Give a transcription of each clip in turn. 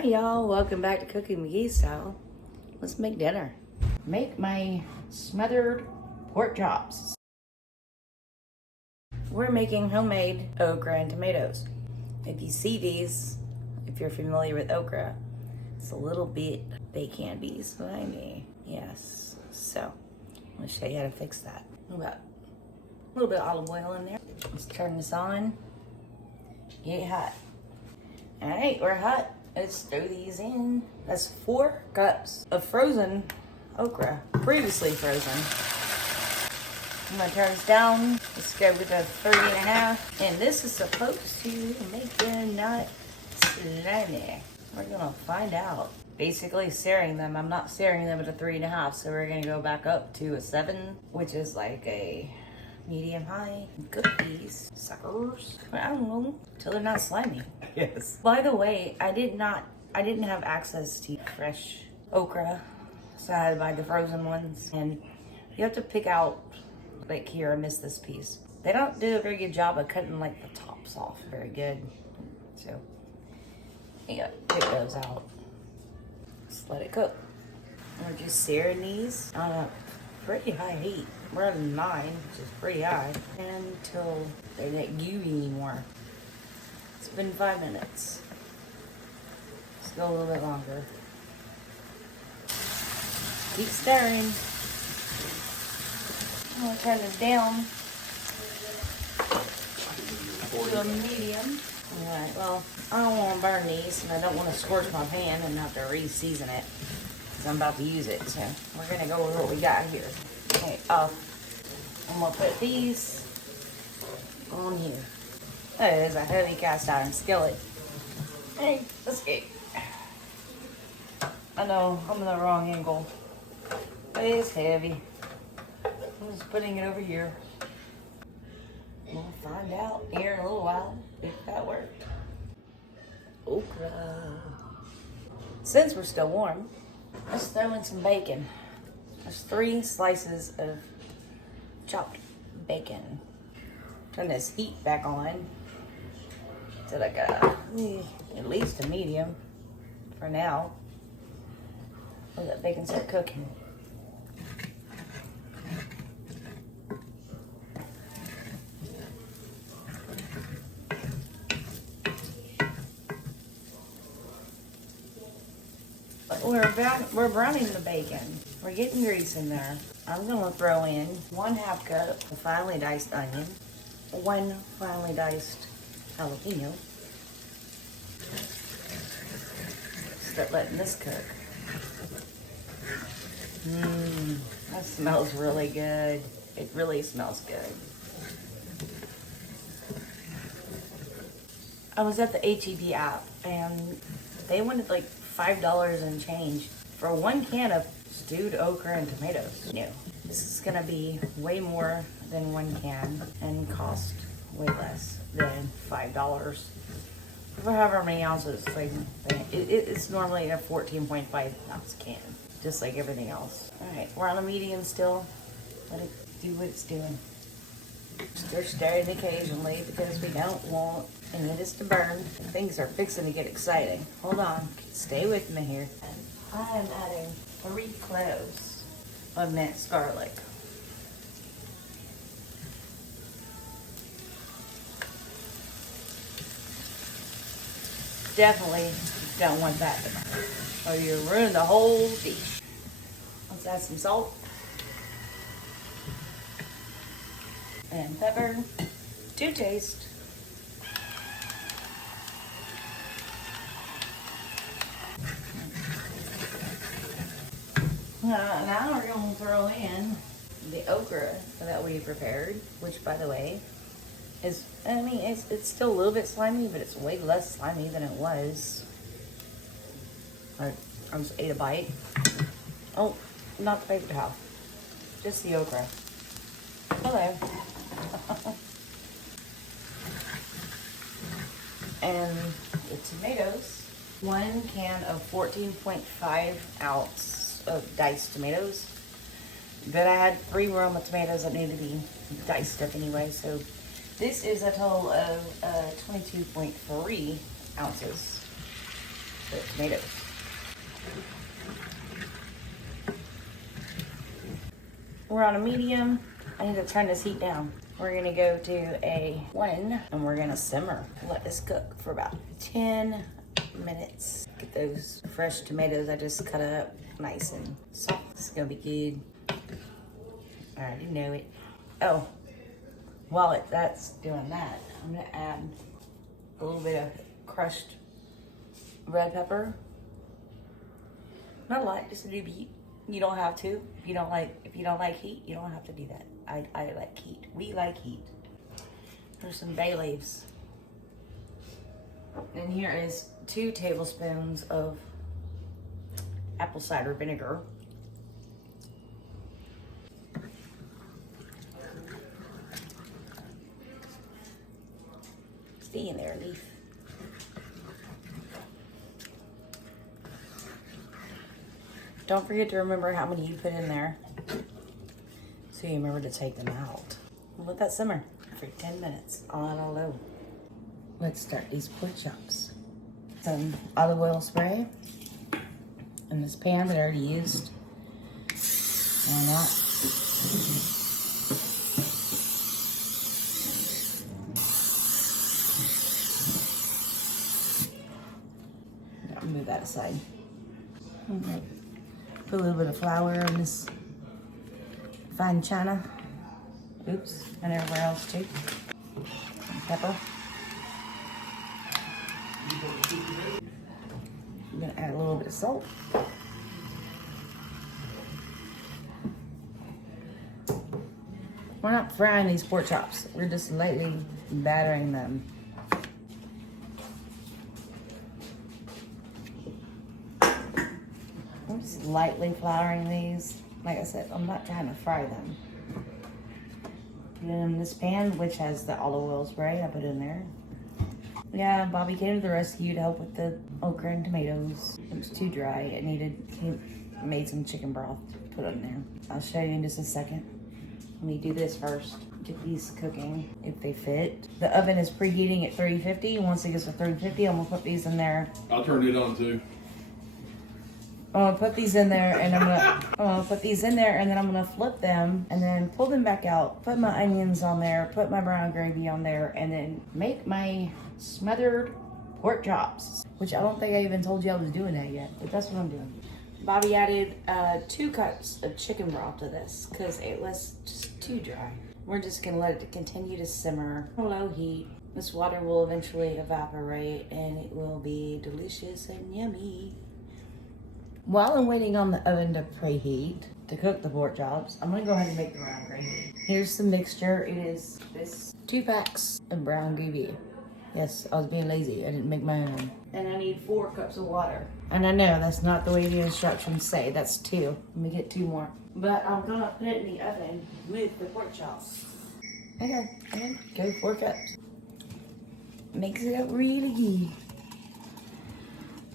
Hi y'all, welcome back to Cooking McGee Style. Let's make dinner. Make my smothered pork chops. We're making homemade okra and tomatoes. If you see these, if you're familiar with okra, it's a little bit, they can be slimy. Yes, so I'm gonna show you how to fix that. A little bit of olive oil in there. Let's turn this on. Get it hot. All right, we're hot. Let's throw these in. That's 4 cups of frozen okra, previously frozen. I'm gonna turn this down. Let's go with a 3.5. And this is supposed to make them not slimy. We're gonna find out. Basically searing them. I'm not searing them at a 3.5, so we're gonna go back up to a 7, which is like a medium high. Cook these suckers. I don't know, till they're not slimy. Yes. By the way, I didn't have access to fresh okra, so I had to buy the frozen ones. And you have to pick out, like here, I missed this piece. They don't do a very good job of cutting like the tops off very good. So you gotta pick those out. Just let it cook. We're just searing these on a pretty high heat. We're at a 9, which is pretty high, until they get gooey anymore. It's been 5 minutes. Let's go a little bit longer. Keep stirring. I'm gonna turn this down to a medium. Alright, well, I don't want to burn these, and I don't want to scorch my pan and have to re-season it, because I'm about to use it, so we're gonna go with what we got here. Okay, I'm gonna put these on here. That is a heavy cast iron skillet. Hey, let's go. I know, I'm in the wrong angle, but it's heavy. I'm just putting it over here. We'll find out here in a little while if that worked. Okra. Since we're still warm, let's throw in some bacon. There's 3 slices of chopped bacon. Turn this heat back on to like at least a medium for now. Let that bacon start cooking. We're browning the bacon. We're getting grease in there. I'm gonna throw in 1/2 cup of finely diced onion, 1 finely diced jalapeño. Start letting this cook. That smells really good. It really smells good. I was at the HEB app and they wanted like $5 and change for 1 can of stewed okra and tomatoes. No, this is gonna be way more than 1 can and cost way less than $5 for however many ounces. Like it's normally a 14.5 ounce can, just like everything else. All right, we're on a medium still. Let it do what it's doing. They're stirring occasionally because we don't want any of this to burn. Things are fixing to get exciting. Hold on, stay with me here. I am adding 3 cloves of minced garlic. Definitely don't want that to burn, or you ruin the whole dish. Let's add some salt and pepper to taste. Now we're going to throw in the okra that we prepared, which, by the way, is, I mean, it's still a little bit slimy, but it's way less slimy than it was. I just ate a bite. Oh, not the paper towel, just the okra. Hello. And the tomatoes, 1 can of 14.5 ounce of diced tomatoes. But I had 3 Roma tomatoes that needed to be diced up anyway, so this is a total of 22.3 ounces of tomatoes. We're on a medium. I need to turn this heat down. We're gonna go to a 1 and we're gonna simmer. Let this cook for about 10 minutes. Get those fresh tomatoes I just cut up nice and soft. It's gonna be good. I already know it. Oh, while that's doing that, I'm gonna add a little bit of crushed red pepper. Not a lot, just a little bit. You don't have to. If you don't like heat, you don't have to do that. I like heat. We like heat. There's some bay leaves. And here is 2 tablespoons of apple cider vinegar. Stay in there, leaf. Don't forget to remember how many you put in there, so you remember to take them out. We'll let that simmer for 10 minutes on low. Let's start these pork chops. Some olive oil spray in this pan that I already used. Why not? I'll move that aside. Okay. Put a little bit of flour in this fine china. Oops, and everywhere else too. Some pepper. I'm gonna add a little bit of salt. We're not frying these pork chops. We're just lightly battering them. I'm just lightly flouring these. Like I said, I'm not trying to fry them. Put it in this pan, which has the olive oil spray. I put it in there. Yeah, Bobby came to the rescue to help with the okra and tomatoes. It was too dry. He made some chicken broth to put in there. I'll show you in just a second. Let me do this first. Get these cooking if they fit. The oven is preheating at 350. Once it gets to 350, I'm gonna put these in there. I'll turn it on too. I'm gonna put these in there, and I'm gonna put these in there, and then I'm gonna flip them, and then pull them back out. Put my onions on there. Put my brown gravy on there, and then make my smothered pork chops. Which I don't think I even told you I was doing that yet, but that's what I'm doing. Bobby added 2 cups of chicken broth to this because it was just too dry. We're just gonna let it continue to simmer on low heat. This water will eventually evaporate, and it will be delicious and yummy. While I'm waiting on the oven to preheat to cook the pork chops, I'm gonna go ahead and make the brown gravy. Here's the mixture. It is this 2 packs of brown gravy. Yes, I was being lazy. I didn't make my own. And I need 4 cups of water. And I know that's not the way the instructions say. That's 2. Let me get 2 more. But I'm gonna put it in the oven with the pork chops. Okay, and go 4 cups. Mix it up really good.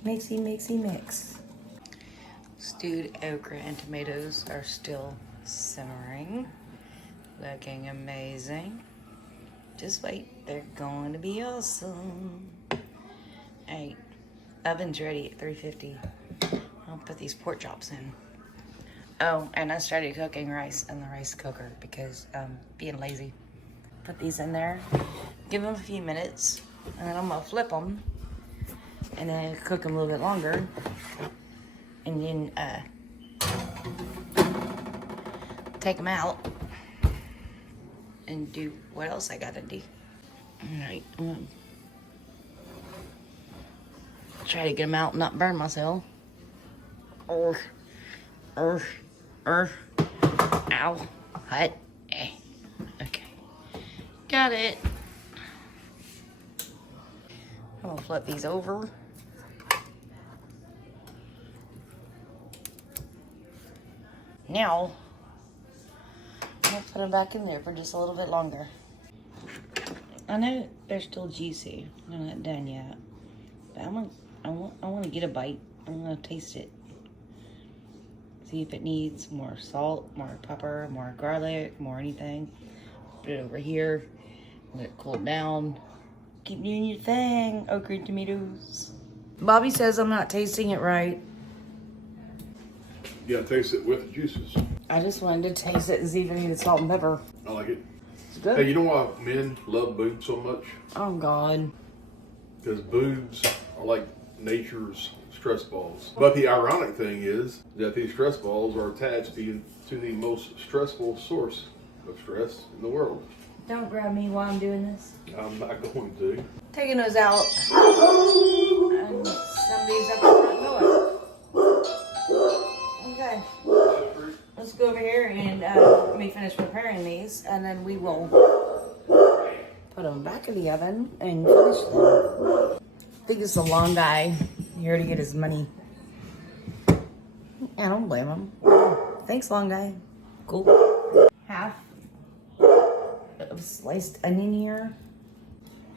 Mixy, mixy, mix. Stewed okra and tomatoes are still simmering. Looking amazing. Just wait, they're going to be awesome. Alright, oven's ready at 350. I'll put these pork chops in. Oh, and I started cooking rice in the rice cooker because I'm being lazy. Put these in there, give them a few minutes, and then I'm gonna flip them, and then cook them a little bit longer. And then take them out and do what else I gotta do. Alright, I'm gonna try to get them out and not burn myself. Ow, hot. Okay, got it. I'm gonna flip these over. Now, I'm gonna put them back in there for just a little bit longer. I know they're still juicy. They're not done yet. But I want to get a bite. I'm gonna taste it. See if it needs more salt, more pepper, more garlic, more anything. Put it over here. Let it cool down. Keep doing your thing, okra and tomatoes. Bobby says I'm not tasting it right. You gotta taste it with the juices. I just wanted to taste it and see if it needed salt and pepper. I like it. It's good. Hey, you know why men love boobs so much? Oh, God. Because boobs are like nature's stress balls. But the ironic thing is that these stress balls are attached to the most stressful source of stress in the world. Don't grab me while I'm doing this. I'm not going to. Taking those out. And somebody's up the front door. Okay. Let's go over here and let me finish preparing these, and then we will put them back in the oven and finish them. I think it's a long guy here to get his money. I don't blame him. Thanks, long guy. Cool. Half of sliced onion here.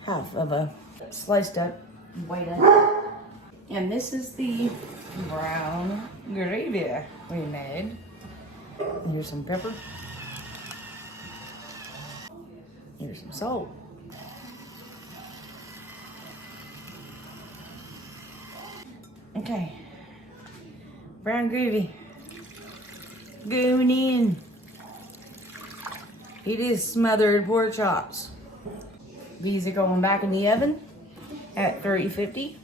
Half of a sliced up white onion. And this is the brown gravy we made. Here's some pepper. Here's some salt. Okay. Brown gravy. Going in. It is smothered pork chops. These are going back in the oven at 350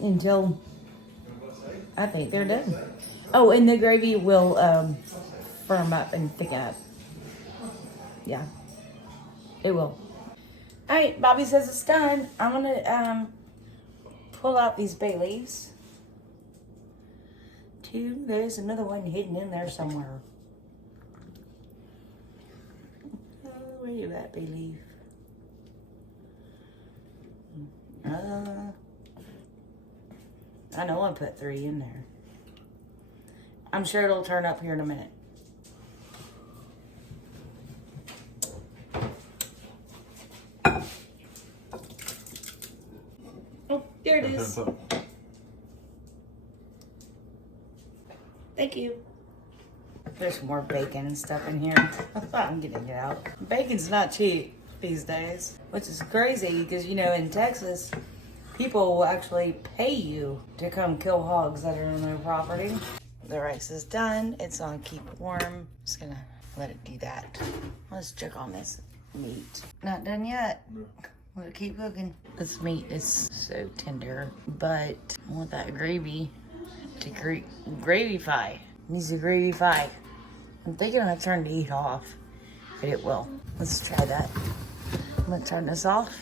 until I think they're done. Oh, and the gravy will firm up and thicken up. Yeah, it will. All right, Bobby says it's done. I'm gonna pull out these bay leaves. Two, there's another one hidden in there somewhere. Where you at, bay leaf? I know I put 3 in there. I'm sure it'll turn up here in a minute. Oh, there it is. Thank you. There's more bacon and stuff in here. I'm getting it out. Bacon's not cheap these days, which is crazy because, you know, in Texas, people will actually pay you to come kill hogs that are on their property. The rice is done. It's on keep warm. Just gonna let it do that. Let's check on this meat. Not done yet. We'll keep cooking. This meat is so tender, but I want that gravy to gravify. Needs to gravify. I'm thinking I'm gonna turn the heat off, but it will. Let's try that. I'm gonna turn this off.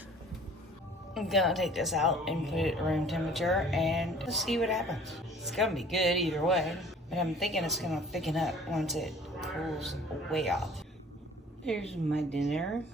I'm gonna take this out and put it at room temperature and let's see what happens. It's gonna be good either way, but I'm thinking it's gonna thicken up once it cools way off. Here's my dinner.